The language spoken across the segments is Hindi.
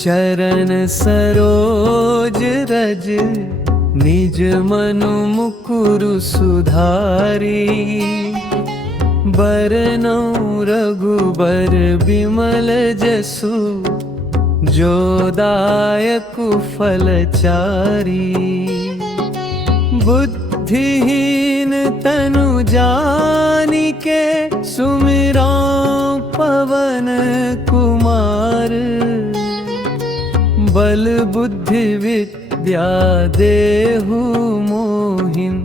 चरण सरोज रज निज मनु मुकुरु सुधारी। बरनौ रघुबर बिमल जसु जो दायक फलचारी। बुद्धिहीन तनु जानिके सुमिरौ पवन कुमार। बल बुद्धि विद्या देहु मोहिं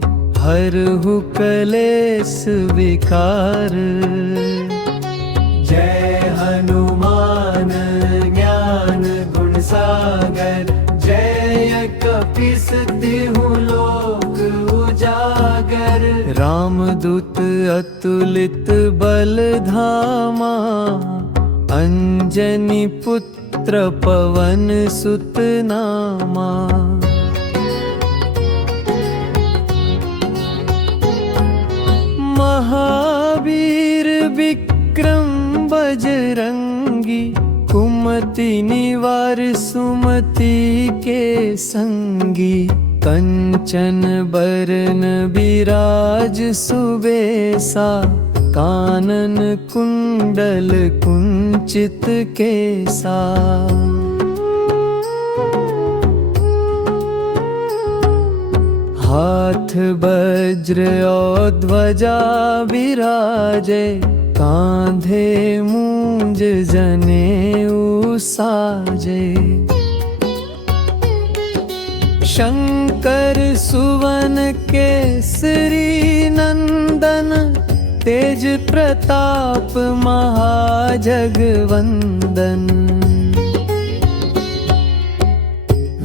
हरहु कलेस विकार। जय हनुमान ज्ञान गुण सागर। जय कपीस तिहु लोक उजागर। रामदूत अतुलित बल धामा। अंजनी पुत्र पवन सुत नामा। महावीर विक्रम बजरंगी। कुमति निवार सुमति के संगी। कंचन बरन बिराज सुबेसा। कानन कुंडल कुंचित केसा। हाथ वज्र और ध्वजा विराजे। कांधे मूंज जनेऊ साजे। शंकर सुवन केसरी नंदन। तेज प्रताप महाजगवंदन।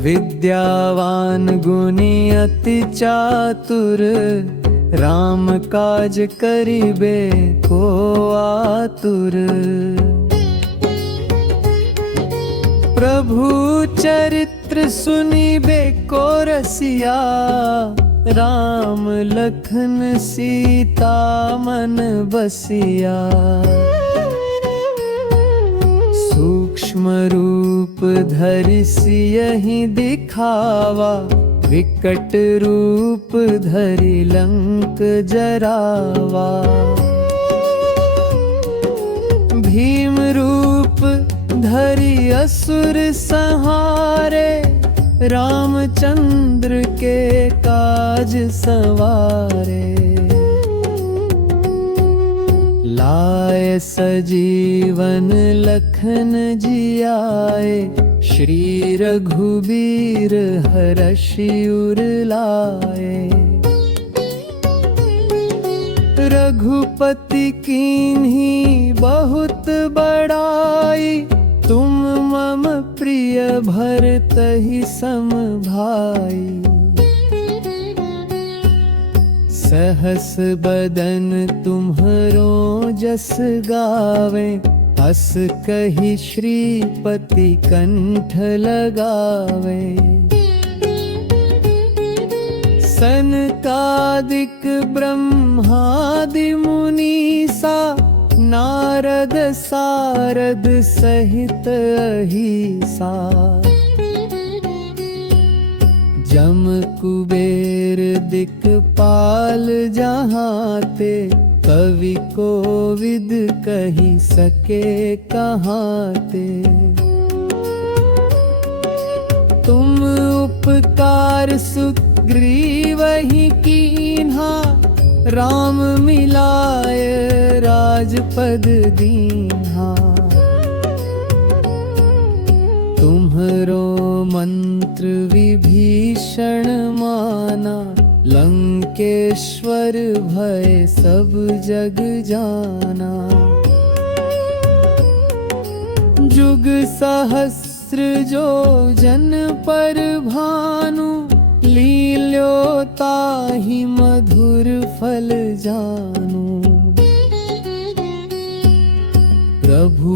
विद्यावान गुणी अति चातुर। राम काज करिबे को आतुर। प्रभु चरित्र सुनिबे को रसिया। राम लखन सीता मन बसिया। सूक्ष्म रूप धरि सियहि दिखावा। विकट रूप धरि लंक जरावा। भीम रूप धरि असुर संहारे। रामचंद्र के काज सवारे। लाए सजीवन लखन जियाए। श्री रघुबीर हरषि उर लाए। रघुपति कीन्ही बहुत बड़ाई। तुम मम प्रिय भरतहि सम भाई। सहस बदन तुम्हरो जस गावे। हस कहि श्रीपति कंठ लगावे। सनकादिक ब्रह्मादि मुनीसा। नारद सारद सहित अहिसा। जम कुबेर दिक्पाल जहाते। कवि कोविद कहि सके कहाते। तुम उपकार सुग्रीवहि कीन्हा। राम मिलाय राजपद दीन्हा। तुम्हरो मंत्र विभीषण माना। लंकेश्वर भय सब जग जाना। जुग सहस्र जो जन पर भानु। लील्यो ताहि मधुर फल जानू। प्रभु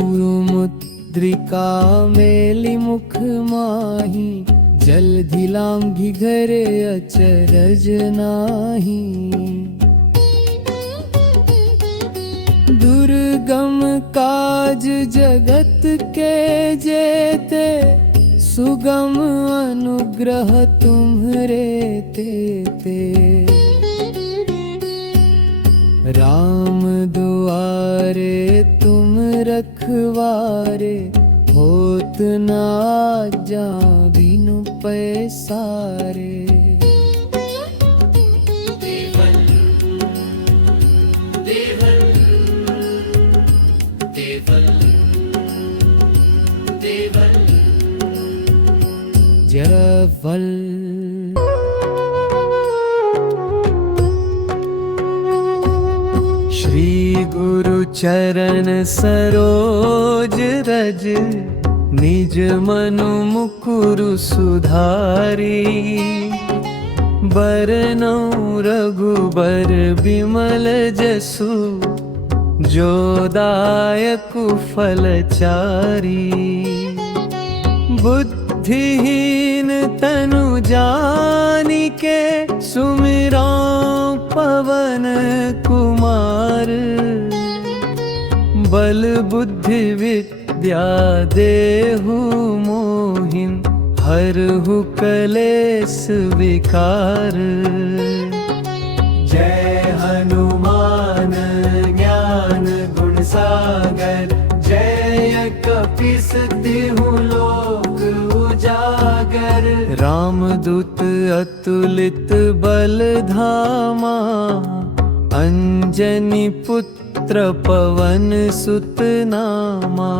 मुद्रिका मेलि मुख माहि। जलधि लांघि घरे अचरज नाही। दुर्गम काज जगत के जेते। सुगम अनुग्रह तुम्हरे तेते। राम दुआरे तुम रखवारे, होत न आज्ञा बिनु पैसारे। जयवल श्री गुरु चरण सरोज रज, निज मनु मुकुरु सुधारी। बरनौ रघुबर बिमल जसु, जो दायकु फलचारी। बुद्धिहीन तनु जानिके, सुमिरौ पवन कुमार। बल बुद्धि विद्या देहु मोहिन, हरहु कलेस विकार। जय हनुमान ज्ञान गुण सागर, जय कपीस तिहु लोक उजागर। रामदूत अतुलित बल धामा, अंजनी पुत्र पवन सुत नामा।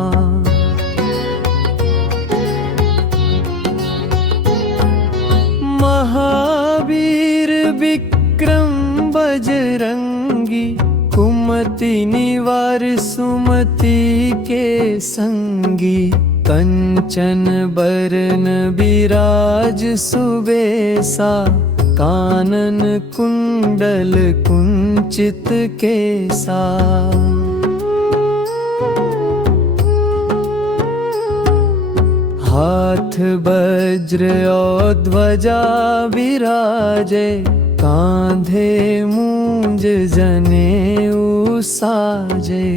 महावीर विक्रम बजरंगी, कुमति निवार सुमति के संगी। कंचन बरन बिराज सुबेसा, कानन कुंडल कुंचित केसा। हाथ वज्र और ध्वजा विराजे, कांधे मूंज जनेऊ साजे।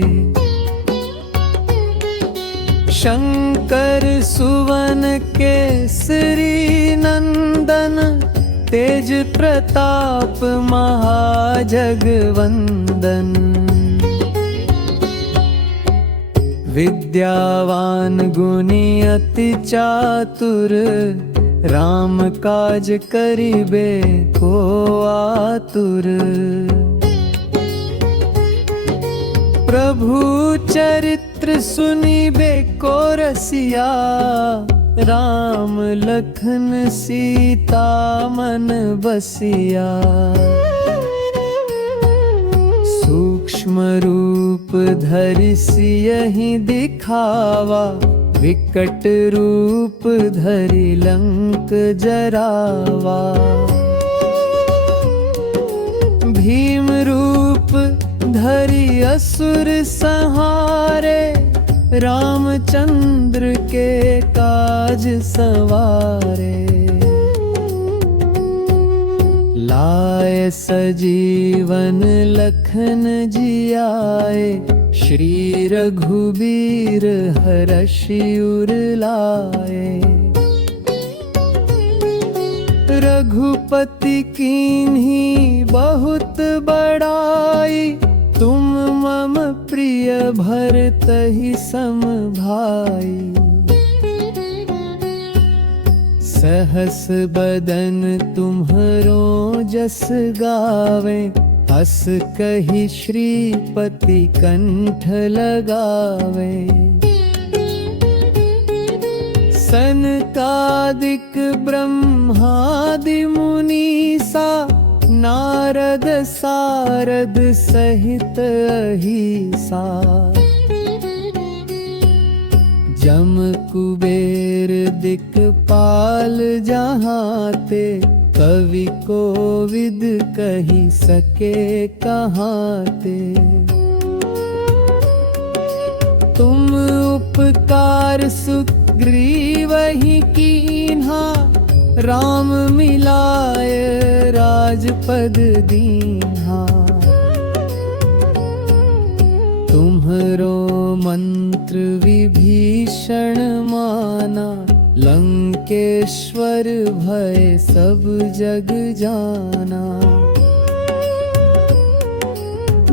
शंकर सुवन केसरी नंदन, तेज प्रताप महाजगवंदन। विद्यावान गुणी अति चातुर, राम काज करिबे को आतुर। प्रभु चरित्र सुनिबे को रसिया, राम लखन सीता मन बसिया। सूक्ष्म रूप धरि सियहि दिखावा, विकट रूप धरि लंक जरावा। भीम रूप धरि असुर संहारे, रामचंद्र के काज सवारे। लाए सजीवन लखन जियाए, श्री रघुबीर हरषि उर लाए। रघुपति कीन्ही बहुत बड़ाई, तुम मम प्रिय भरतहि सम भाई। सहस बदन तुम्हरो जस गावे, हस कहि श्रीपति कंठ लगावे। सनकादिक ब्रह्मादि मुनीसा, नारद सारद सहित अहिसा। जम कुबेर दिक्पाल जहाते, कवि कोविद कहि सके कहाते। तुम उपकार सुग्रीवहि कीन्हा, राम मिलाय राजपद दीन्हा। तुम्हरो मंत्र विभीषण माना, लंका लंकेश्वर भय सब जग जाना।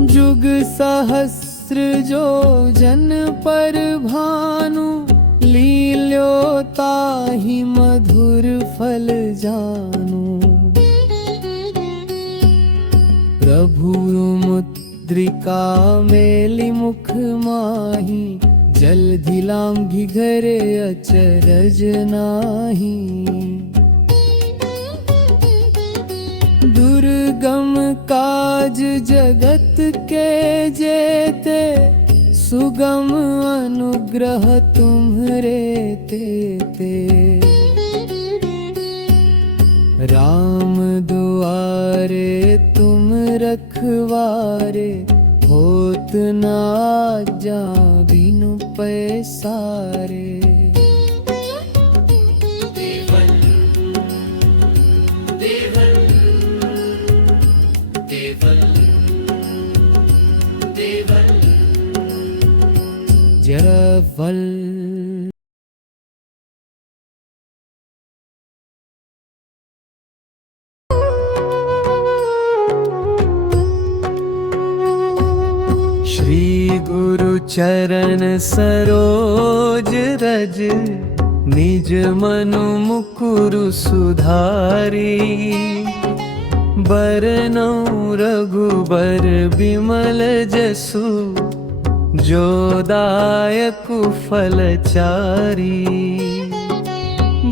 जुग सहस्र जो जन पर भानु, लील्यो ताहि मधुर फल जानू। प्रभु मुद्रिका मेलि मुख माही, जलधि लांघि घरे अचरज नाही। दुर्गम काज जगत के जेते, सुगम अनुग्रह तुम्हरे तेते। राम दुआरे तुम रखवारे, होत न आज्ञा बिनु पैसारे। देवल देवल देवल देवल जरवल। श्री गुरु चरण सरोज रज, निज मनु मुकुरु सुधारी। बरनौ रघुबर बिमल जसु, जो दायक फलचारी।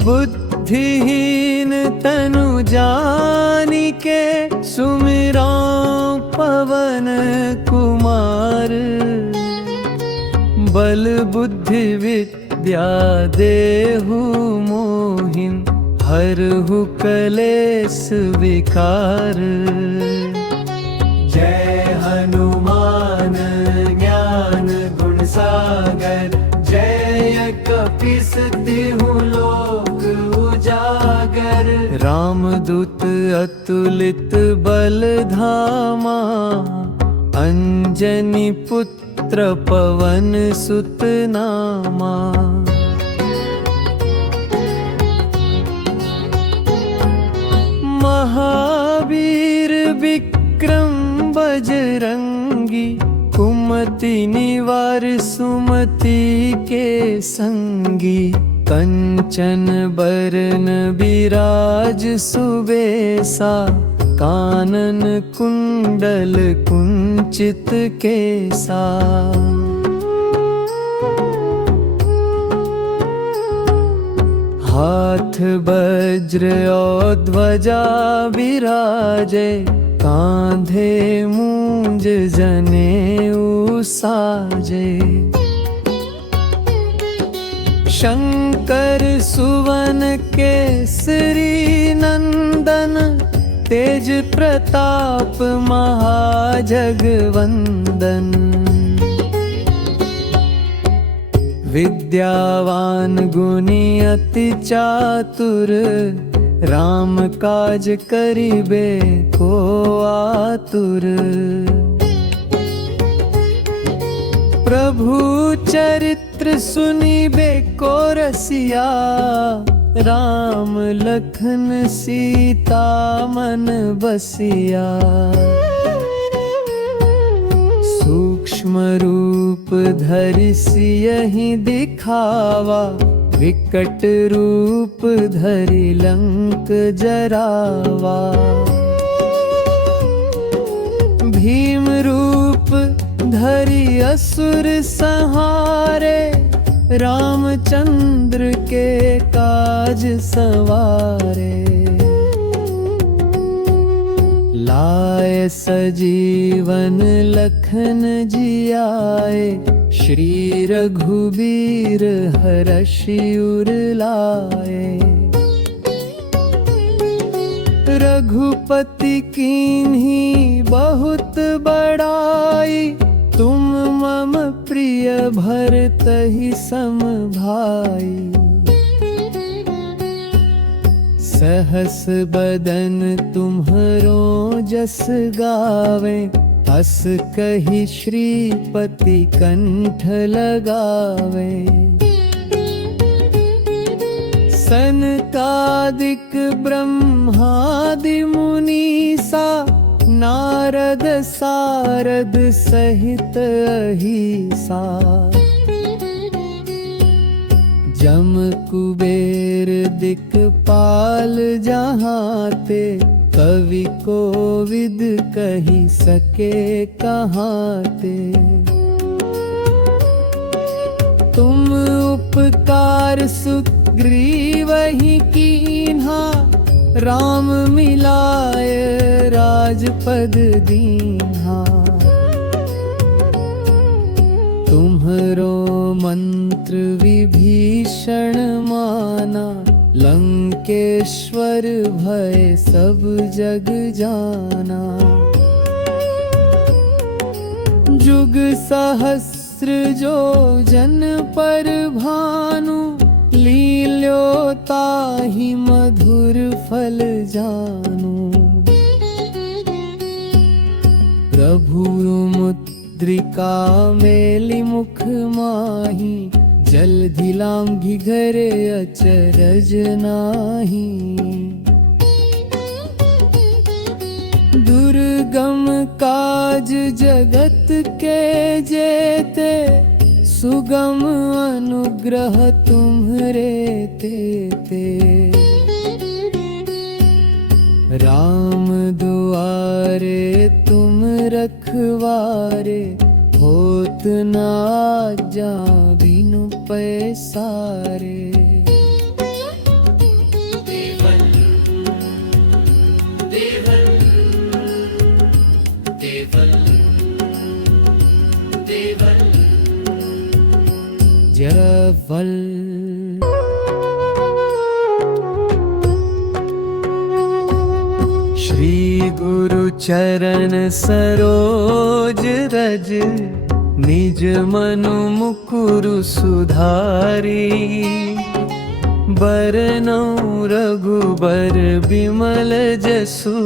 बुद्धिहीन तनु जानिके, सुमिरौ पवन कुमार। बल बुद्धि विद्या देहु मोहिं, हरहु कलेस विकार। जय हनुमान ज्ञान गुण सागर, जय कपीस तिहु लोक उजागर। रामदूत अतुलित बल धामा, अंजनी पुत्र पवन सुत नामा। महावीर विक्रम बजरंगी, कुमति निवार सुमति के संगी। कंचन बरन बिराज सुबेसा, कानन कुंडल कुंचित केसा। हाथ वज्र और ध्वजा विराजे, कांधे मूंज जनेऊ साजे। शंकर सुवन केसरी नंदन, तेज प्रताप महाजगवंदन। विद्यावान गुणी अति चातुर, राम काज करिबे को आतुर। प्रभु चरित्र सुनिबे को रसिया, राम लखन सीता मन बसिया। सूक्ष्म रूप धरि सियहि दिखावा, विकट रूप धरि लंक जरावा। भीम रूप धरि असुर संहारे, रामचंद्र के काज सवारे। लाए सजीवन लखन जियाए, श्री रघुबीर हरषि उर लाए। रघुपति कीन्ही बहुत बड़ाई, तुम मम प्रिय भरतहि सम भाई। सहस बदन तुम्हरो जस गावे, हस कहि श्रीपति कंठ लगावे। सनकादिक ब्रह्मादि मुनीसा नारद सारद सहित अहिसा जम कुबेर दिक्पाल जहाँ ते कवि कोविद कही सके कहाँ ते। तुम उपकार सुग्रीव ही कीन्हा राम मिलाय राजपद दीन्हा। तुम्हरो मंत्र विभीषण माना लंकेश्वर भय सब जग जाना। जुग सहस्र जो जन पर भानु लील्यो ताहि मधुर फल जानू। प्रभु मुद्रिका मेलि मुख माही जलधि लांघि घरे अचरज नाही। दुर्गम काज जगत के जेते सुगम अनुग्रह तुम्हरे तेते। राम दुआरे तुम रखवारे होत ना जा बिनु पैसारे। देवल देवल देवल देवल जरवल। श्री गुरु चरण सरोज रज निज मनु मुकुरु सुधारी। बरनउँ रघुबर बिमल जसु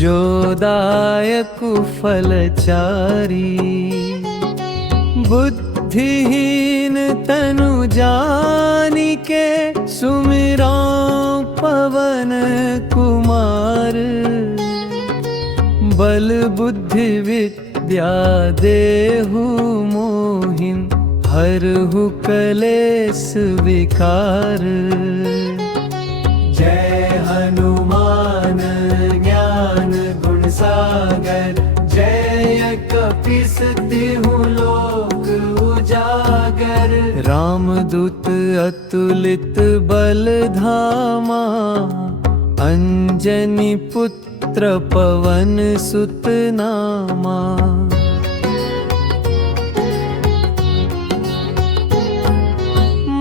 जो दायकु फलचारी। बुद्धिहीन तनु जानिके सुमिरां पवन कुमार। बल बुद्धि विद्या देहु मोहिं हरहु कलेस विकार। जय हनुमान ज्ञान गुण सागर जय कपीस तिहु लोक उजागर। रामदूत अतुलित बल धामा अंजनी पुत्र पवन सुत नामा।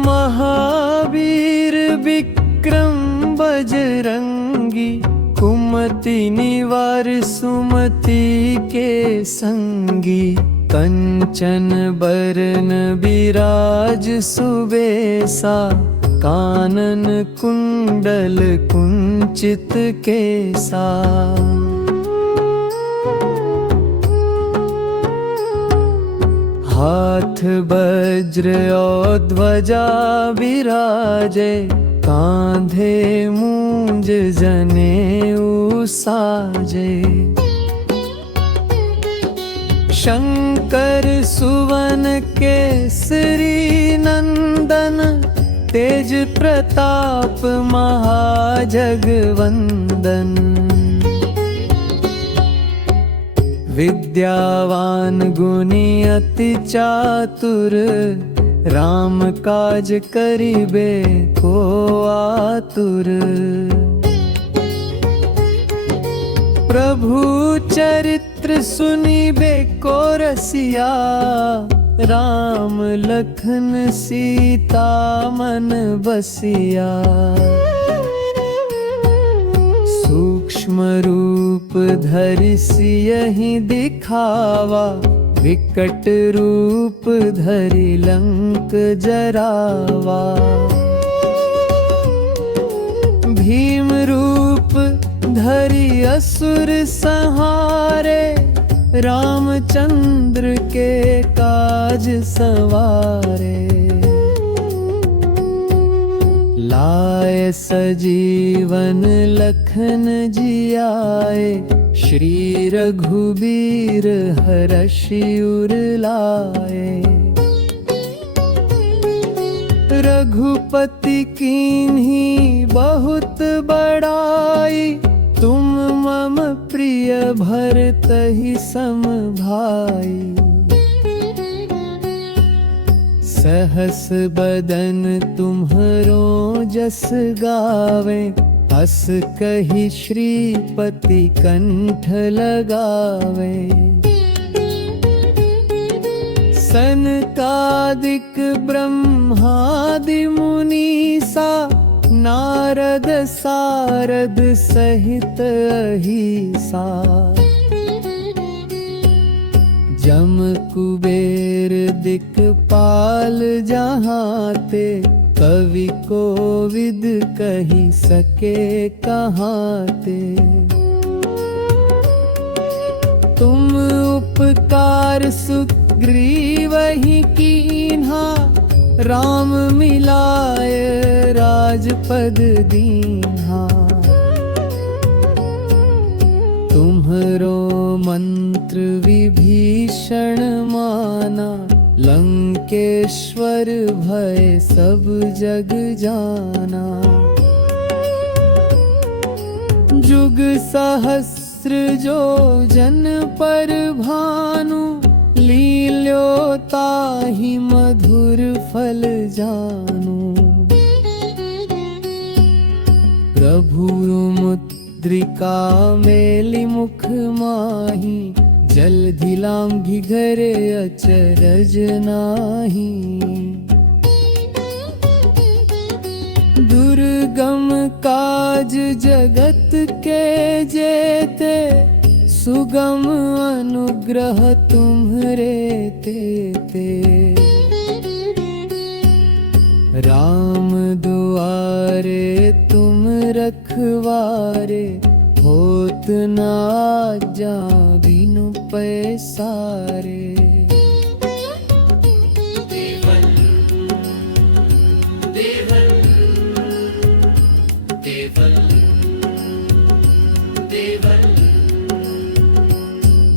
महावीर विक्रम बजरंगी कुमति निवार सुमति के संगी। कंचन बरन बिराज सुबेसा कानन कुंडल कुंचित केसा। हाथ वज्र और ध्वजा विराजे कांधे मूंज जनेऊ साजे। शंकर सुवन केसरी नंदन तेज प्रताप महाजगवंदन। विद्यावान गुणी अति चातुर राम काज करिबे को आतुर। प्रभु चरित्र सुनिबे को रसिया राम लखन सीता मन बसिया। सूक्ष्म रूप धरि सियहि दिखावा विकट रूप धरि लंक जरावा। भीम रूप धरि असुर संहारे रामचंद्र के काज सवारे। लाए सजीवन लखन जियाए, श्री रघुबीर हरषि उर लाए। रघुपति कीन्ही बहुत बड़ाई, तुम मम प्रिय भरतहि सम भाई। सहस बदन तुम्हरो जस गावे, हस कहि श्रीपति कंठ लगावे। सनकादिक ब्रह्मादि मुनीसा, नारद सारद सहित अहिसा। जम कुबेर दिक्पाल जहाँ ते, कवि कोविद कही सके कहाँ ते। तुम उपकार सुग्रीवहि कीन्हा, राम मिलाय राजपद दीन्हा। तुम्हरो मंत्र विभीषण माना, लंकेश्वर भय सब जग जाना। जुग सहस्र जो जन पर भानु, लील्यो ताहि मधुर फल जानू। प्रभु मुद्रिका मेलि मुख माहि, जलधि लांघि घरे अचरज नाही। दुर्गम काज जगत के जेते, सुगम अनुग्रह तुम्हरे तेते। राम दुआरे तुम रखवारे, होत न आज्ञा बिनु पैसारे। देवल देवल देवल देवल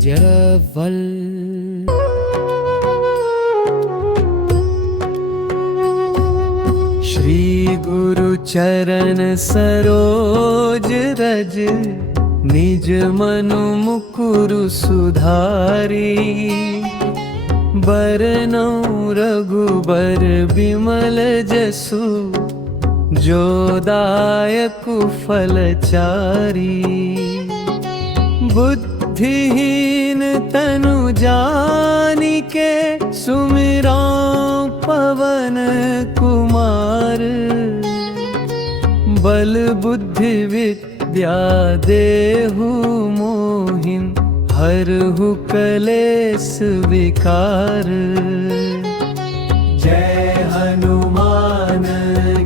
जरवल। श्री गुरु चरण सरोज रज, निज मनु मुकुरु सुधारी। बरनौ रघुबर बिमल जसु, जो दायकु फलचारी। बुद्धिहीन तनु जानिके, सुमिरौ पवन कुमार। बल बुद्धि विद्या देहु मोहिं, हरहु कलेस विकार। जय हनुमान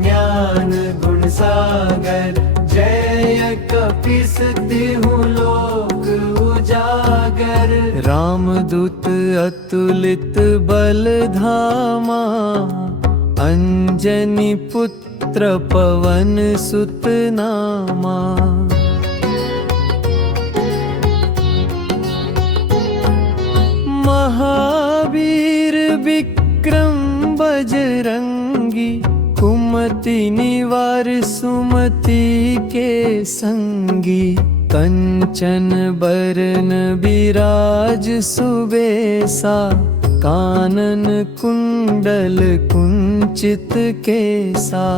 ज्ञान गुण सागर, जय कपीस तिहु लोक उजागर। रामदूत अतुलित बल धामा, अंजनी पुत्र पवन सुत नामा। महावीर विक्रम बजरंगी, कुमति निवार सुमति के संगी। कंचन बरन विराज सुबेसा, कानन कुंडल कुंचित केसा।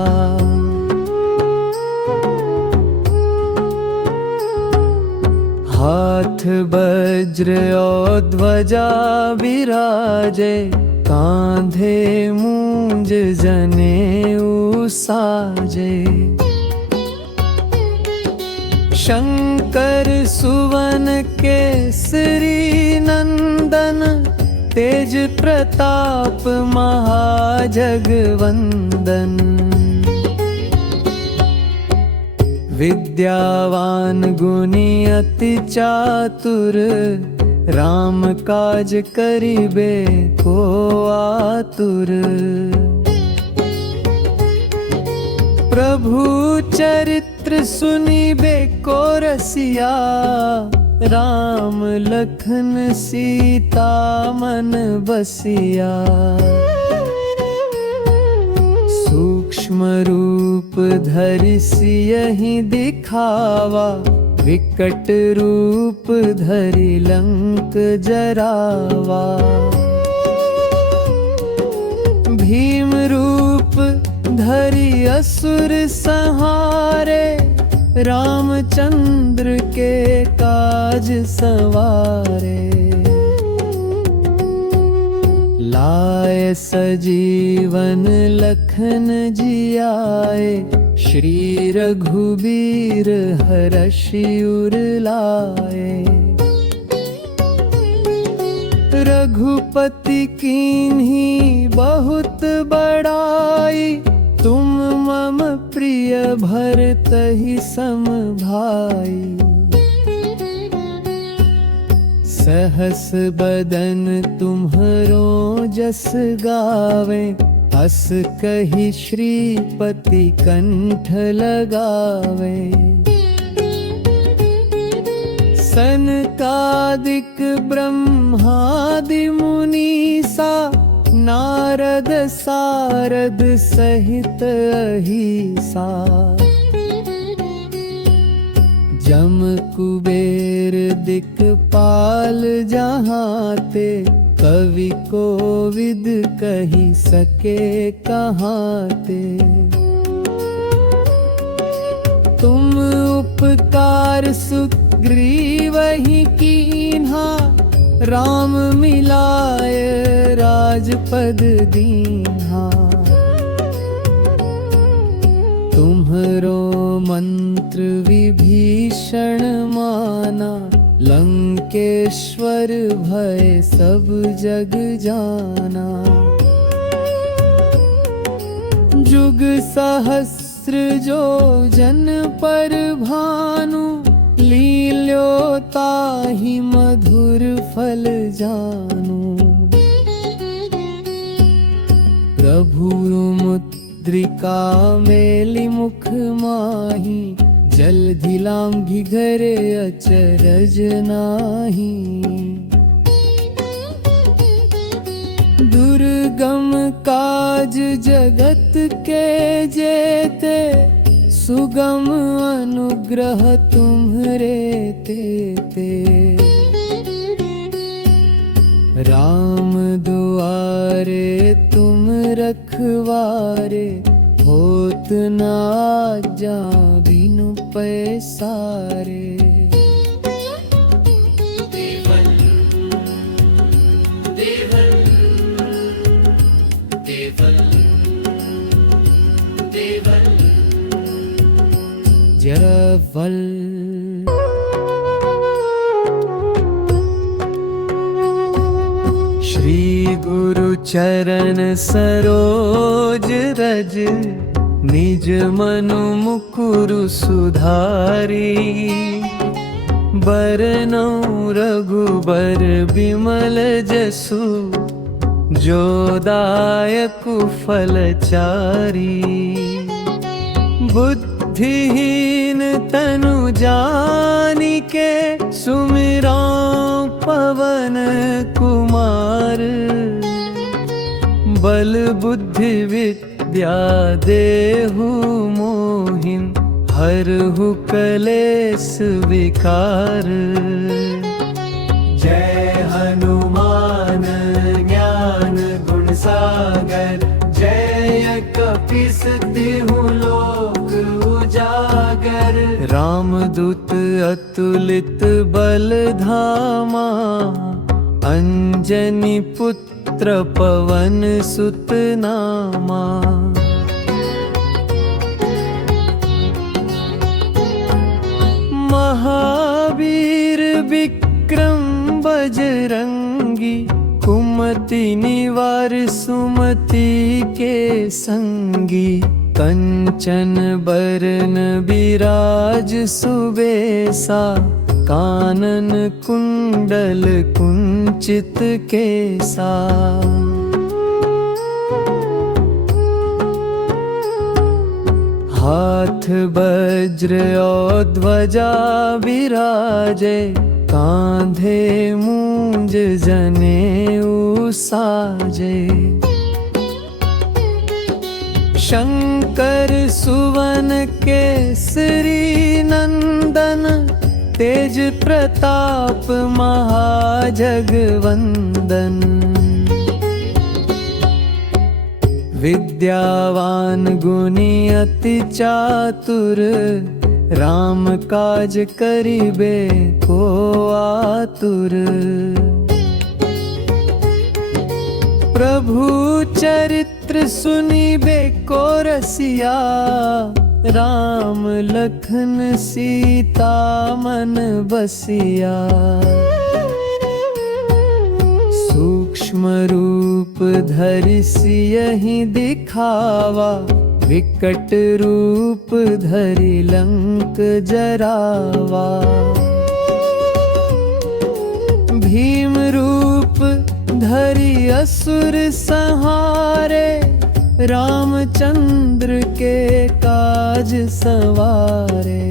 हाथ वज्र और ध्वजा विराजे, कांधे मूंज जनेऊ साजे। शंकर सुवन केसरी नंदन, तेज प्रताप महाजगवंदन। विद्यावान गुणी अति चातुर, राम काज करिबे को आतुर। प्रभु चरित्र सुनिबे को रसिया, राम लखन सीता मन बसिया। सूक्ष्म रूप धरि सियहि दिखावा, विकट रूप धरि लंक जरावा। भीम रूप धरि असुर संहारे, रामचंद्र के काज सवारे। लाए सजीवन लखन जियाए, श्री रघुबीर हरषि उर लाए। रघुपति कीन्ही बहुत बड़ाई, तुम मम प्रिय भरतहि सम भाई। सहस बदन तुम्हरो जस गावे, अस कहि श्रीपति कंठ लगावे। सनकादिक ब्रह्मादि मुनीसा, नारद सारद सहित अहिसा। जम कुबेर दिक्पाल जहाँ ते, कवि कोविद कहि सके कहाँ ते। तुम उपकार सुग्रीवहि कीन्हा, राम मिलाय राजपद दीन्हा। तुम्हरो मंत्र विभीषण माना, लंकेश्वर भय सब जग जाना। जुग सहस्र जो जन पर भानु, लील्यो ताहि मधुर फल जानू। प्रभु मुद्रिका मेलि मुख माही, जलधि लांघि घरे अचरज नाही। दुर्गम काज जगत के जेते, सुगम अनुग्रह तुम्हरे तेते। राम दुआरे तुम रखवारे, होत न आज्ञा बिनु पैसारे। देवल देवल देवल देवल जरवल। श्री गुरु चरण सरोज रज, निज मनु मुकुरु सुधारी। बरनौ रघुबर बिमल जसु, जो दायकु फलचारी। बुद्धिहीन तनु जानिके, सुमिरौ पवन कुमार। बल बुद्धि विद्या देहु मोहिं, हरहु कलेस विकार। जय हनुमान ज्ञान गुण सागर, जय कपीस तिहु लोक उजागर। रामदूत अतुलित बल धामा, अंजनी पुत्र पवन सुत नामा। महावीर विक्रम बजरंगी, कुमति निवार सुमति के संगी। कंचन बरन बिराज सुबेसा, कानन कुंडल कुंचित केसा। हाथ वज्र और ध्वजा विराजे, कांधे मूंज जनेऊ साजे। शंकर सुवन केसरी नंदन, तेज प्रताप महाजगवंदन। विद्यावान गुणी अति चातुर, राम काज करिबे को आतुर। प्रभु चरित्र सुनिबे को रसिया, राम लखन सीता मन बसिया। सूक्ष्म रूप धरि सियहि दिखावा, विकट रूप धरि लंक जरावा। भीम रूप धरि असुर संहारे, रामचंद्र के काज सवारे।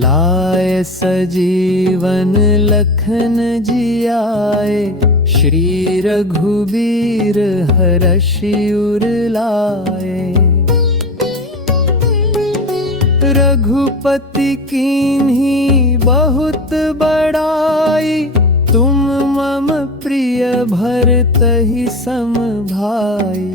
लाए सजीवन लखन जियाए, श्री रघुबीर हरषि उर लाए। रघुपति कीन्ही बहुत बड़ाई, तुम मम प्रिय भरतहि सम भाई।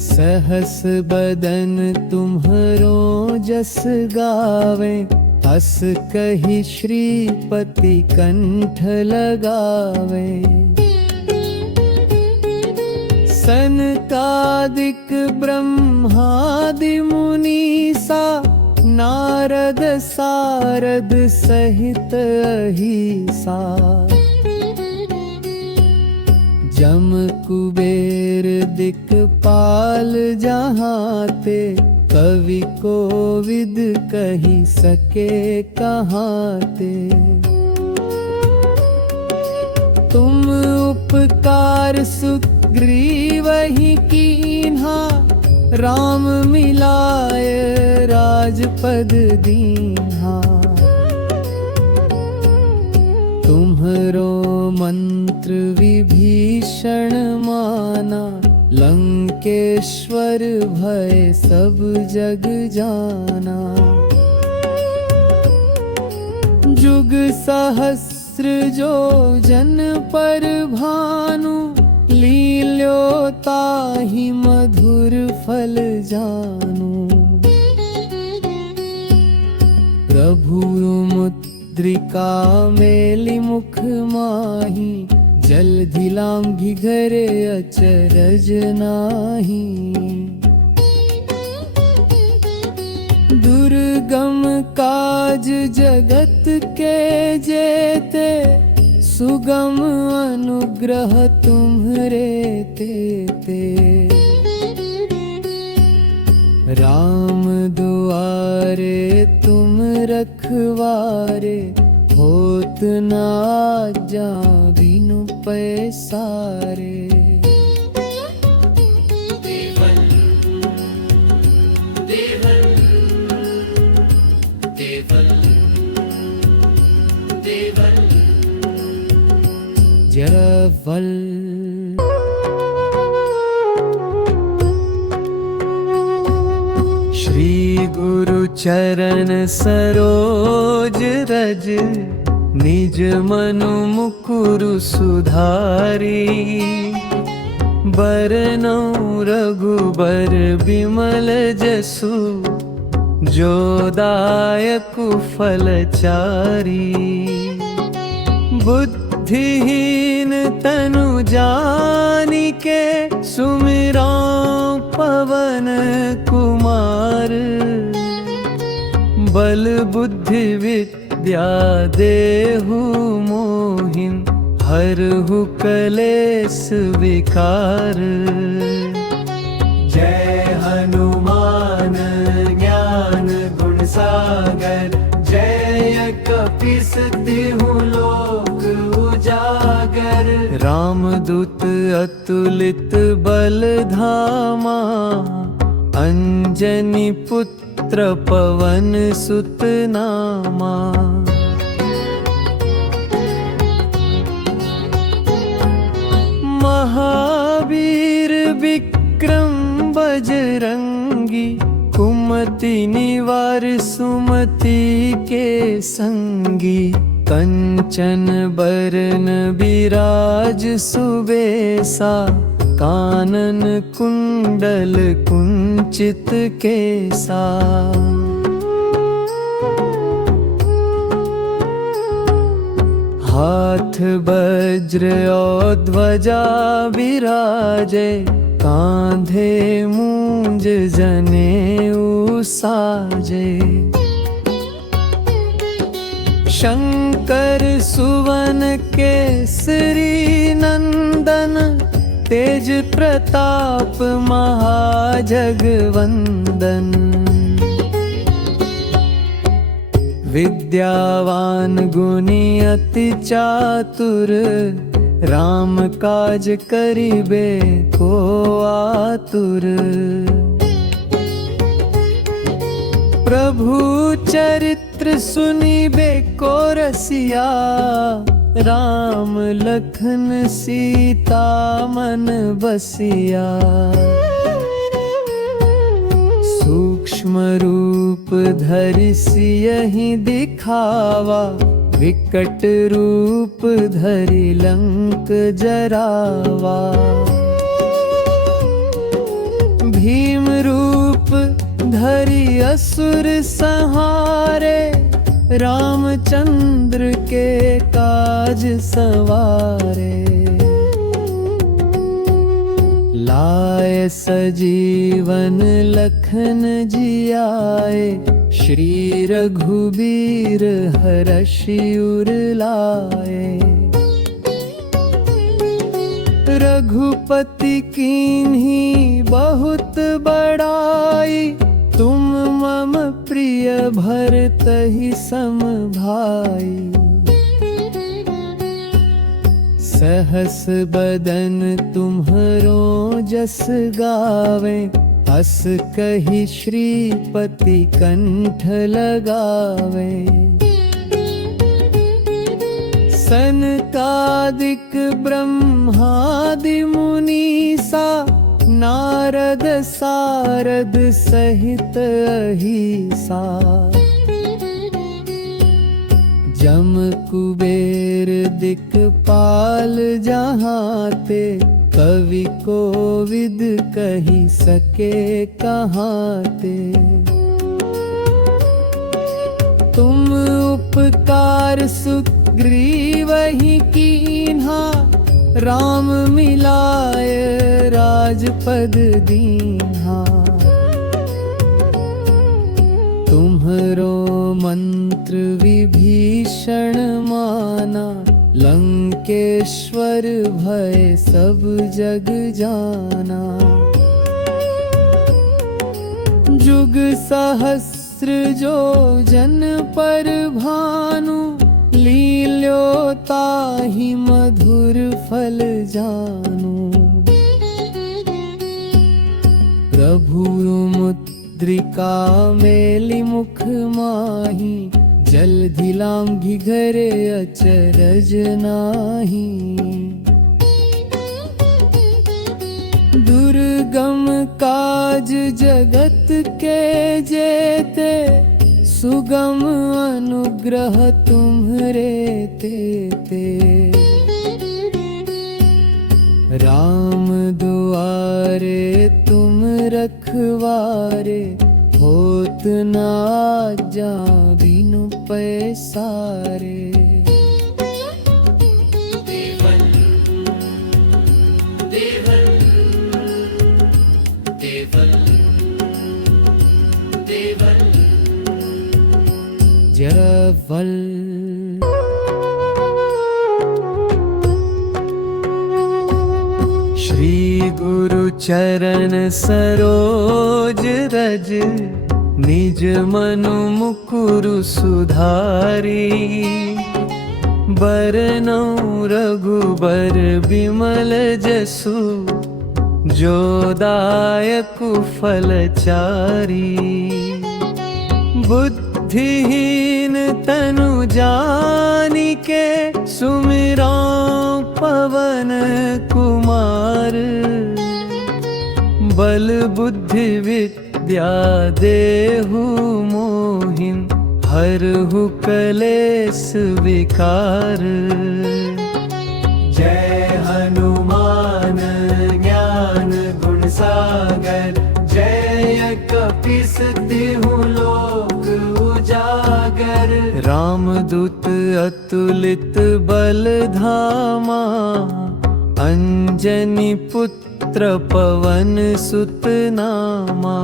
सहस बदन तुम्हरो जस गावे, हस कहि श्रीपति कंठ लगावे। सनकादिक ब्रह्मादि मुनीसा, नारद सारद सहित अहिसा। जम कुबेर दिक्पाल जहाते, कवि कोविद कहि सके कहाते। तुम उपकार सुग्रीवहि कीन्हा, राम मिलाय राजपद दीन्हा। तुम्हरो मंत्र विभीषण माना, लंकेश्वर भय सब जग जाना। जुग सहस्र जो जन पर भानु, लील्यो ताहि मधुर फल जानू। प्रभु मुद्रिका मेलि मुख माहि, जलधि लांघि घरे अचरज नाही। दुर्गम काज जगत के जेते, सुगम अनुग्रह तुम्हरे तेते। राम दुआरे तुम रखवारे, होत न आज्ञा बिनु पैसारे। देवल देवल देवल देवल जरवल। श्री गुरु चरण सरोज रज, निज मनु मुकुरु सुधारी। बरनउँ रघुबर बिमल जसु, जो दायकु फलचारी। बुद्धिहीन तनु जानिके, सुमिरां पवन कुमार। बल बुद्धि विद्या देहु मोहिं, हरहु कलेस विकार। जय हनुमान ज्ञान गुण सागर, जय कपीस तिहु लोक उजागर। रामदूत अतुलित बल धामा, अंजनी पुत्र पवन सुत नामा। महावीर विक्रम बजरंगी, कुमति निवार सुमति के संगी। कंचन बरन बिराज सुबेसा, कानन कुंडल कुंचित केसा। हाथ वज्र और ध्वजा विराजे, कांधे मूंज जनेऊ साजे। शंकर सुवन केसरी नंदन, तेज प्रताप महाजगवंदन। विद्यावान गुणी अति चातुर, राम काज करिबे को आतुर। प्रभु चरित्र सुनिबे को रसिया, राम लखन सीता मन बसिया। सूक्ष्म रूप धरि सियहि दिखावा, विकट रूप धरि लंक जरावा। भीम रूप धरि असुर संहारे, रामचंद्र के काज सवारे। लाए सजीवन लखन जियाए, श्री रघुबीर हरषि उर लाए। रघुपति कीन्ही बहुत बड़ाई, तुम मम प्रिय भरतहि सम भाई। सहस बदन तुम्हरो जस गावे, हस कहि श्रीपति कंठ लगावे। सनकादिक ब्रह्मादि मुनीसा, नारद सारद सहित अहिसा। जम कुबेर दिक्पाल जहाते, कवि कोविद कहि सके कहाते। तुम उपकार सुग्रीवहि कीन्हा, राम मिलाय राजपद दीन्हा। तुम्हरो मंत्र विभीषण माना, लंकेश्वर भय सब जग जाना। जुग सहस्र जो जन पर भानु, लील्यो ताहि मधुर फल जानू। प्रभु मुद्रिका मेलि मुख माहि, जलधि लांघि घरे अचरज नाही। दुर्गम काज जगत के जेते, सुगम अनुग्रह तुम्हरे तेते। राम दुआरे तुम रखवारे, होत न आज्ञा बिनु पैसारे। देवल देवल देवल देवल जरवल। श्री गुरु चरण सरोज रज, निज मनु मुकुरु सुधारी। बरनौ रघुबर बिमल जसु, जो दायकु फलचारी। बुद्धिहीन तनु जानिके, सुमिरौ पवन कुमार। बल बुद्धि विद्या देहु मोहिन, हरहु कलेस विकार। जय हनुमान ज्ञान गुण सागर, जय कपीस तिहु लोक उजागर। रामदूत अतुलित बल धामा, अंजनी पुत्र पवन सुत नामा।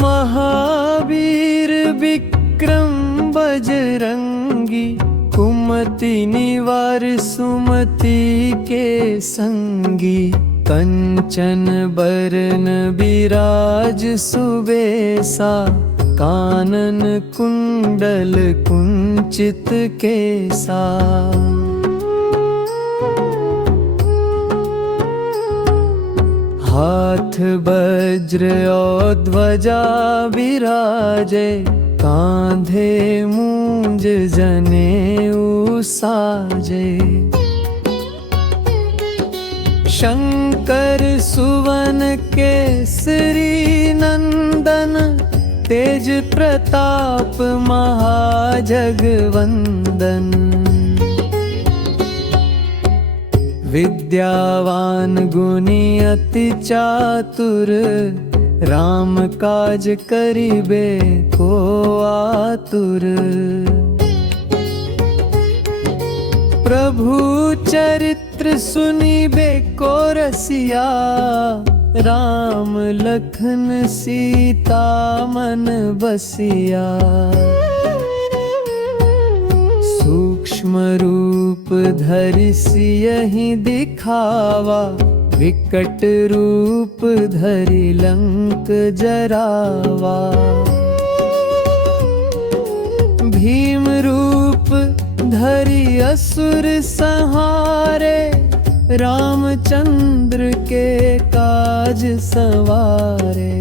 महावीर विक्रम बजरंगी, कुमति निवार सुमति के संगी। कंचन बरन बिराज सुबेसा, कानन कुंडल कुंचित केसा। हाथ वज्र और ध्वजा विराजे, कांधे मूंज जनेऊ साजे। शंकर सुवन केसरी नंदन, तेज प्रताप महाजगवंदन। विद्यावान गुणी अति चातुर, राम काज करिबे को आतुर। प्रभु चरित्र सुनिबे को रसिया, राम लखन सीता मन बसिया। सूक्ष्म रूप धरि सियहि दिखावा, विकट रूप धरि लंक जरावा। भीम रूप धरि असुर संहारे, रामचंद्र के काज सवारे।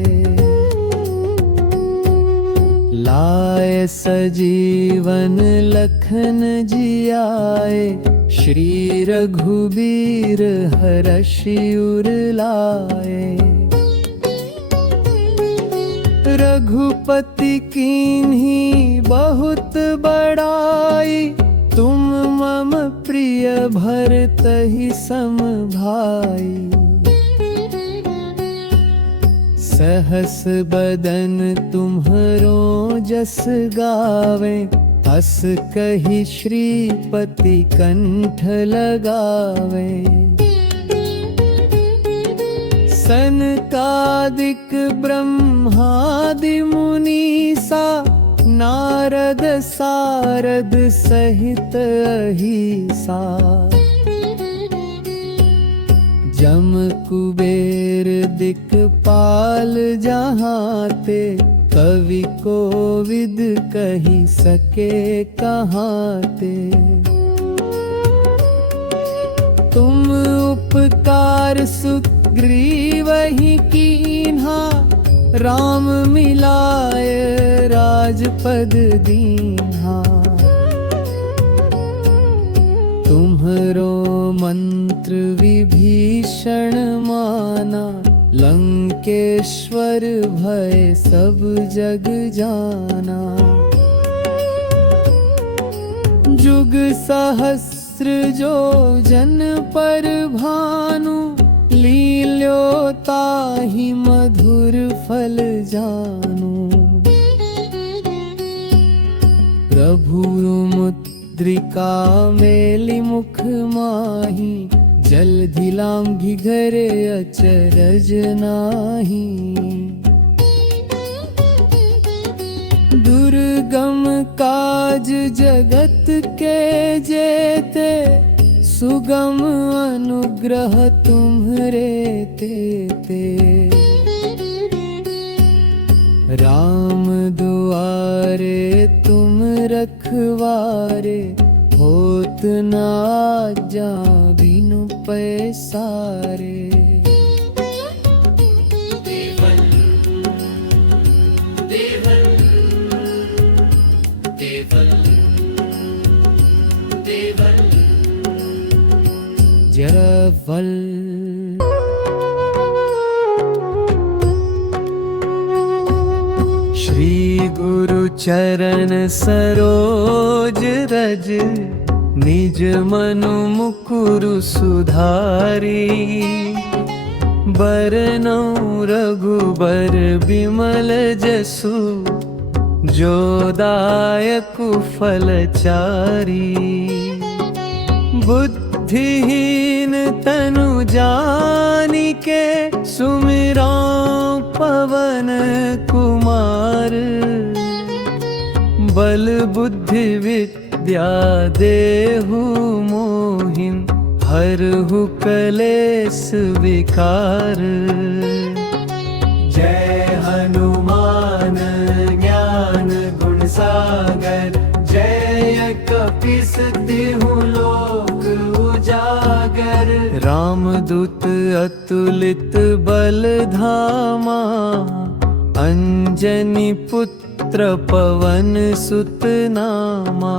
लाए सजीवन लखन जियाए, श्री रघुबीर हरषि उर लाए। रघुपति कीन्ही बहुत बड़ाई, तुम मम प्रिय भरतहि सम भाई। सहस बदन तुम्हरो जस गावे, हस कहि श्रीपति कंठ लगावे। सनकादिक ब्रह्मादि मुनीसा, नारद सारद सहित अहिसा। जम कुबेर दिक्पाल जहाते, कवि कोविद कहि सके कहाते। तुम उपकार सुग्रीवहि कीन्हा, राम मिलाय राजपद दीन्हा। तुम्हरो मंत्र विभीषण माना, लंकेश्वर भय सब जग जाना। जुग सहस्र जो जन पर भानु, लील्यो ताहि मधुर फल जानू। प्रभु मुद्रिका मेलि मुख माहि, जलधि लांघि घरे अचरज नाही। दुर्गम काज जगत के जेते, सुगम अनुग्रह तुम्हरे तेते। राम दुआ करे तुम रखवारे, होत ना जा बिनु पैसारे। जरवल श्री गुरु चरण सरोज रज, निज मनु मुकुरु सुधारी। बरनौ रघुबर बिमल जसु, जो दायकु फलचारी। बुद्धिहीन तनु जानिके, सुमिरौ पवन कुमार। बल बुद्धि विद्या देहु मोहिन, हरहु कलेस विकार। जय हनुमान ज्ञान गुण सागर, जय कपीस तिहु लोक उजागर। रामदूत अतुलित बल धामा, अंजनी पुत्र पवन सुत नामा।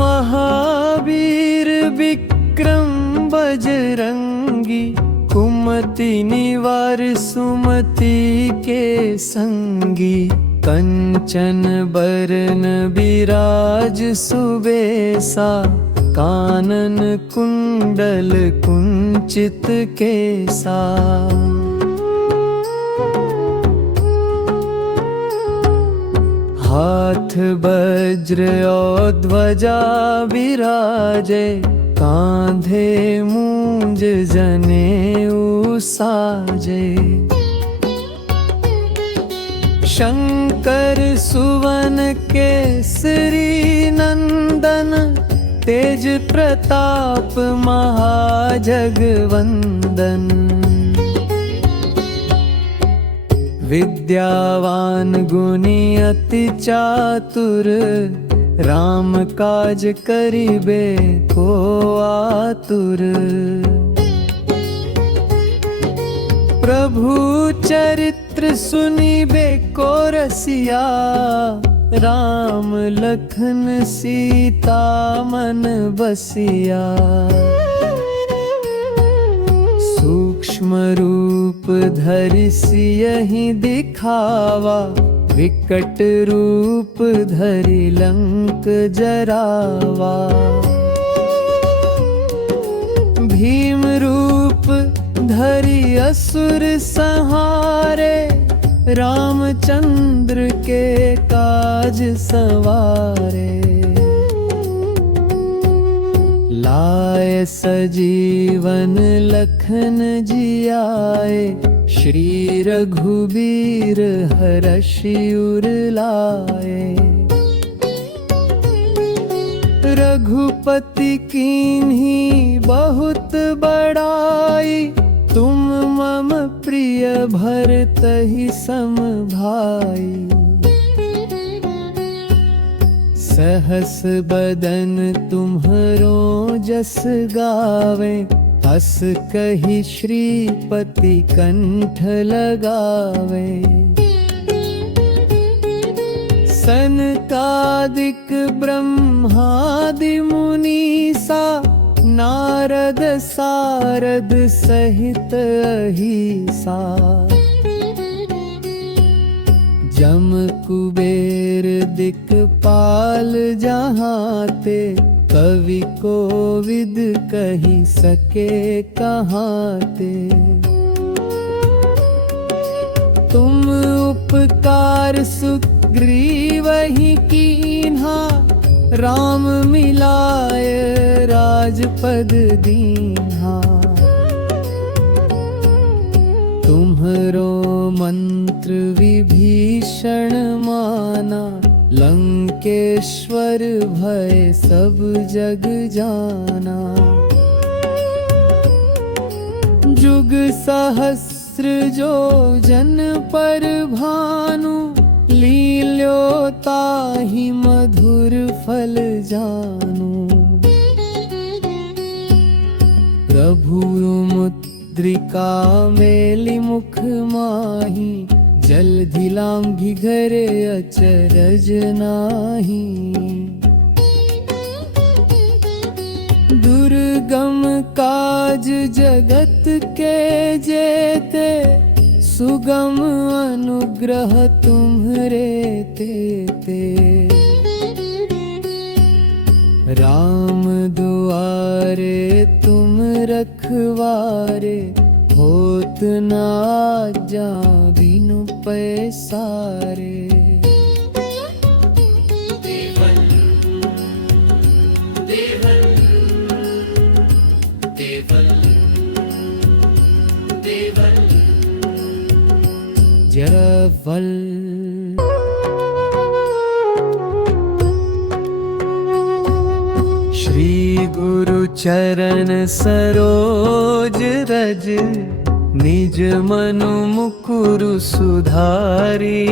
महावीर विक्रम बजरंगी, कुमति निवार सुमति के संगी। कंचन बरन बिराज सुबेसा, कानन कुंडल कुंचित केसा। हाथ वज्र और ध्वजा विराजे, कांधे मूंज जनेऊ साजे। शंकर सुवन केसरी नंदन, तेज प्रताप महाजगवंदन। विद्यावान गुणी अति चातुर, राम काज करिबे को आतुर। प्रभु चरित्र सुनिबे को रसिया, राम लखन सीता मन बसिया। सूक्ष्म रूप धरि सियहि दिखावा, विकट रूप धरि लंक जरावा। भीम रूप धरि असुर संहारे, रामचंद्र के काज सवारे। लाए सजीवन लखन जियाए, श्री रघुबीर हरषि उर लाए। रघुपति कीन्ही बहुत बड़ाई, तुम मम प्रिय भरतहि सम भाई। सहस बदन तुम्हरो जस गावे, हस कहि श्रीपति कंठ लगावे। सनकादिक ब्रह्मादि मुनीसा, नारद सारद सहित अहिसा। जम कुबेर दिक्पाल जहाते, कवि कोविद कहि सके कहाते। तुम उपकार सुग्रीवहि कीन्हा, राम मिलाय राजपद दीन्हा। तुम्हरो मंत्र विभीषण माना, लंकेश्वर भय सब जग जाना। जुग सहस्र सृजो जन पर भानु, लील्यो ताहि मधुर फल जानु। प्रभु मुद्रिका मेलि मुख माही, जलधि लांघि घरे अचरज नाही। दुर्गम काज जगत के जेते, सुगम अनुग्रह तुम्हरे तेते। राम दुआरे तुम रखवारे, होत न आज्ञा बिनु पैसारे। जरवल श्री गुरु चरण सरोज रज, निज मनु मुकुरु सुधारी।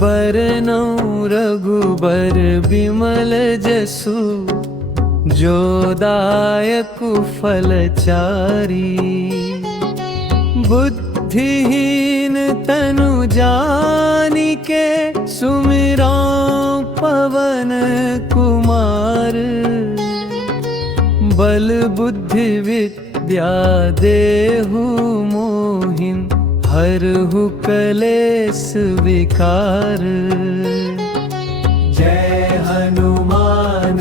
बरनउँ रघुबर बिमल जसु, जो दायकु फलचारी। बुद्धिहीन तनु जानिके, सुमिरां पवन कुमार। बल बुद्धि विद्या देहु मोहिं, हरहु कलेस विकार। जय हनुमान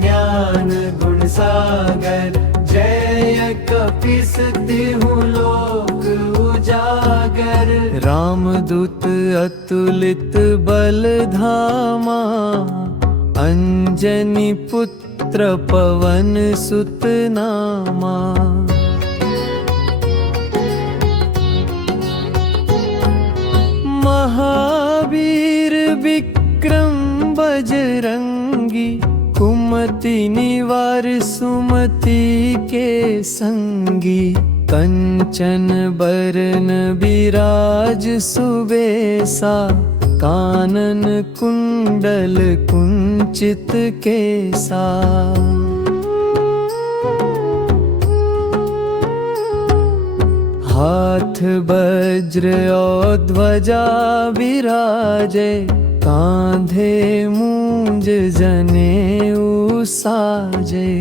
ज्ञान गुण सागर, जय कपीस तिहु लोक उजागर। रामदूत अतुलित बल धामा, अंजनी पुत्र पवन सुत नामा। महावीर विक्रम बजरंगी, कुमति निवार सुमति के संगी। कंचन बरन बिराज सुबेसा, कानन कुंडल कुंचित केसा। हाथ वज्र और ध्वजा विराजे, कांधे मूंज जनेऊ साजे।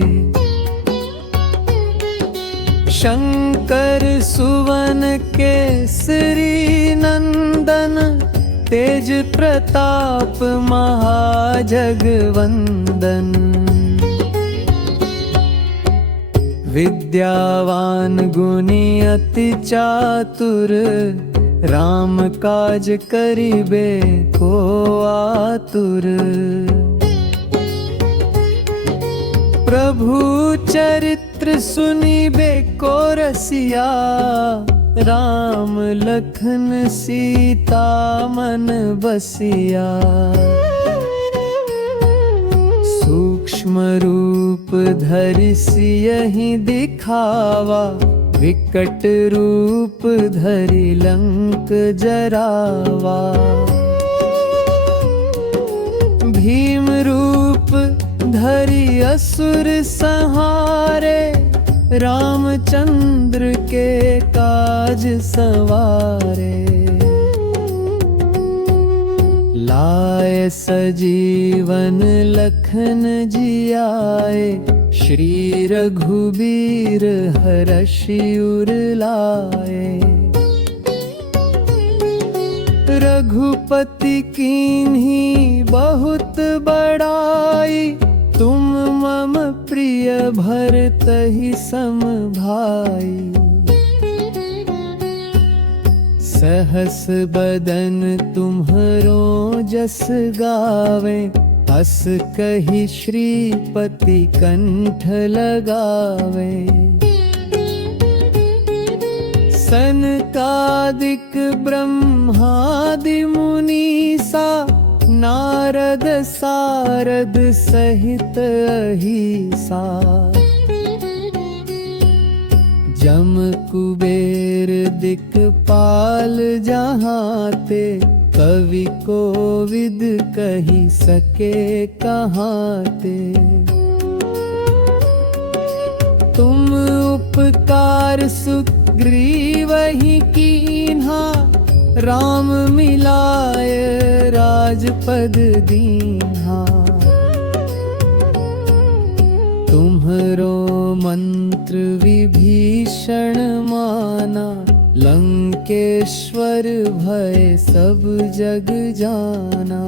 शंकर सुवन केसरी नंदन, तेज प्रताप महाजगवंदन। विद्यावान गुणी अति चातुर, राम काज करिबे को आतुर। प्रभु चरित्र सुनिबे को रसिया, राम लखन सीता मन बसिया। सूक्ष्म रूप धरि सियहि दिखावा, विकट रूप धरि लंक जरावा। भीम रूप धरि असुर संहारे, रामचंद्र के काज सवारे। लाए सजीवन लखन जियाए, श्री रघुबीर हरषि उर लाए। रघुपति कीन्ही बहुत बड़ाई, तुम मम प्रिय भरतहि सम भाई। सहस बदन तुम्हरो जस गावे, हस कहि श्रीपति कंठ लगावे। सनकादिक ब्रह्मादि मुनीसा, नारद सारद सहित अहिसा। जम कुबेर दिक्पाल जहाँ ते, कवि कोविद कही सके कहाँ ते। तुम उपकार सुग्रीव ही कीन्हा, राम मिलाय राजपद दीन्हा। तुम्हरो मंत्र विभीषण माना, लंकेश्वर भय सब जग जाना।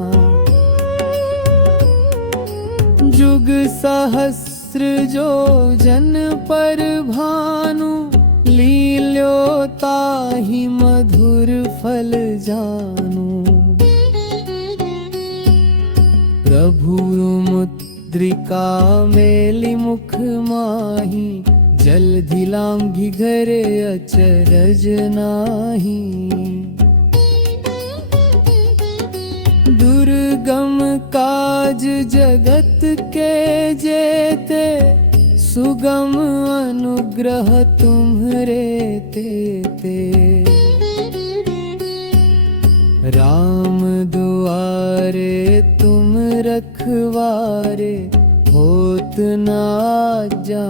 जुग सहस्र जो जन पर भानु, लील्यो ताहि मधुर फल जानू। प्रभु मुद्रिका मेलि मुख माही, जलधि लांघि घरे अचरज नाही। दुर्गम काज जगत के जेते, सुगम अनुग्रह तुम्हरे तेते। राम दुआरे तुम रखवारे, होत न आज्ञा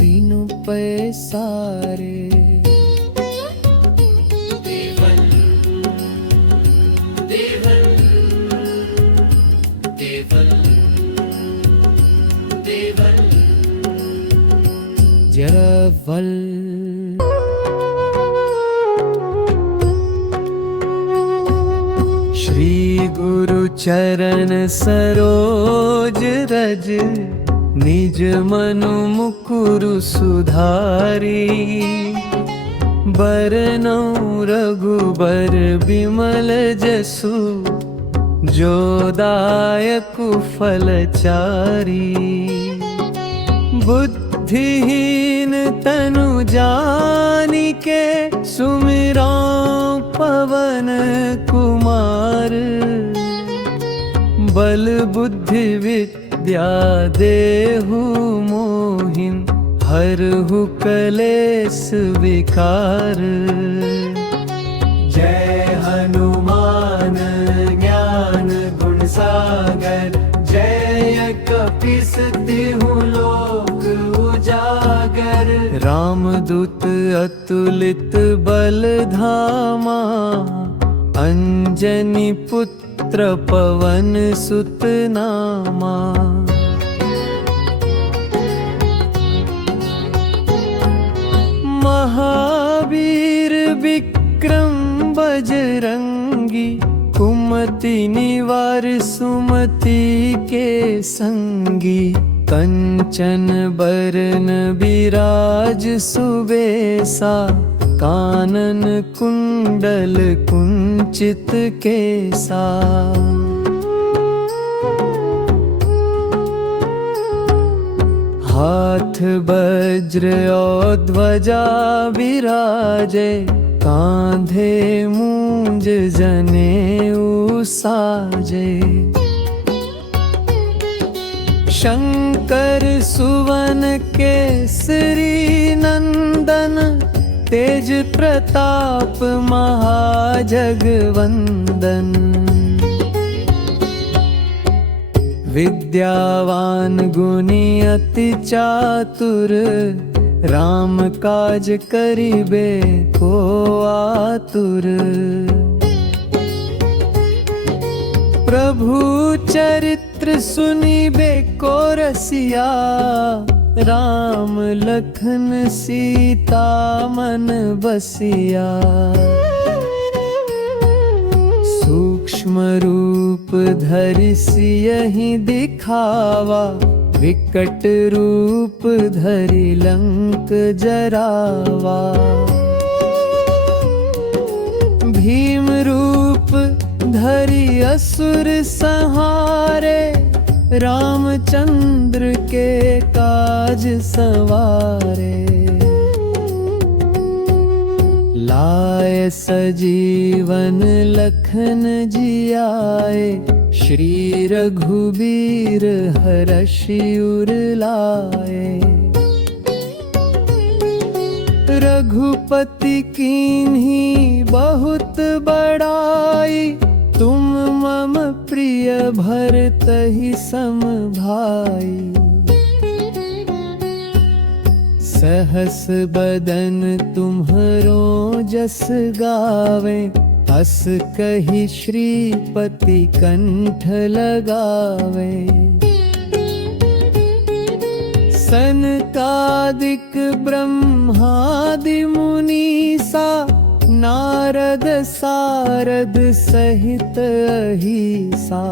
बिनु पैसारे। जरवल श्री गुरु चरण सरोज रज, निज मनु मुकुरु सुधारी। बरनौ रघुबर बिमल जसु, जो दायकु फलचारी। बुद्धिहीन तनु जानिके, सुमिरौ पवन कुमार। बल बुद्धि विद्या देहु मोहिं, हरहु कलेस विकार। जय हनुमान ज्ञान गुण सागर, जय कपीस तिहु लोक उजागर। रामदूत अतुलित बल धामा, अंजनी पुत्र पवन सुत नामा। महावीर विक्रम बजरंगी, कुमति निवार सुमति के संगी। कंचन बरन बिराज सुबेसा, कानन कुंडल कुंचित केसा। हाथ वज्र और ध्वजा विराजे, कांधे मूंज जनेऊ साजे। शंकर सुवन केसरी नंदन, तेज प्रताप महाजगवंदन। विद्यावान गुणी अति चातुर, राम काज करिबे को आतुर। प्रभु चरित्र सुनिबे को रसिया, राम लखन सीता मन बसिया। सूक्ष्म रूप धरि सियहि दिखावा, विकट रूप धरि लंक जरावा। भीम रूप धरि असुर संहारे, रामचंद्र के काज सवारे। लाए सजीवन लखन जियाए, श्री रघुबीर हरषि उर लाए। रघुपति कीन्ही बहुत बड़ाई, तुम मम प्रिय भरतहि सम भाई। सहस बदन तुम्हरो जस गावे, हस कहि श्रीपति कंठ लगावे। सनकादिक ब्रह्मादि मुनीसा, नारद सारद सहित अहिसा।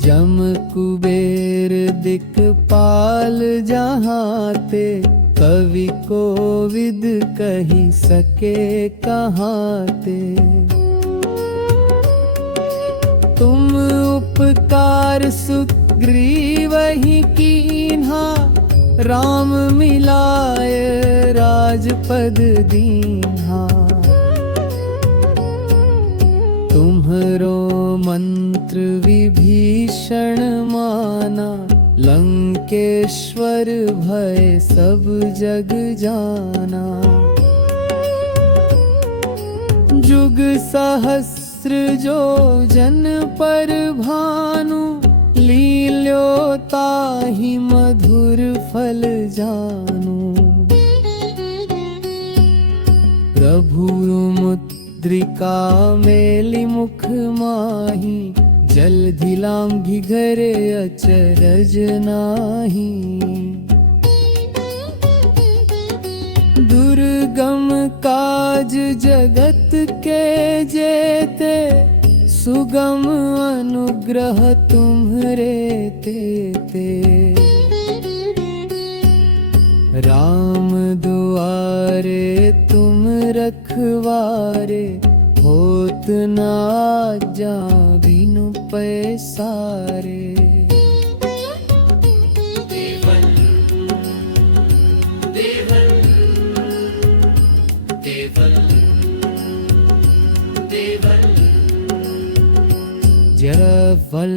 जम कुबेर दिक्पाल जहाँ ते, कवि कोविद कही सके कहाँ ते। तुम उपकार सुग्रीवहि कीन्हा, राम मिलाय राजपद दीन्हा। तुम्हरो मंत्र विभीषण माना, लंकेश्वर भय सब जग जाना। जुग सहस्र जो जन पर भानु, लील्यो ताहि मधुर फल जानू। प्रभु मुद्रिका मेलि मुख माही, जलधि लांघि घरे अचरज नाही। दुर्गम काज जगत के जेते, सुगम अनुग्रह तुम्हरे तेते। राम दुआरे तुम रखवारे, होत न आज्ञा बिनु पैसारे। देवल देवल देवल देवल जरवल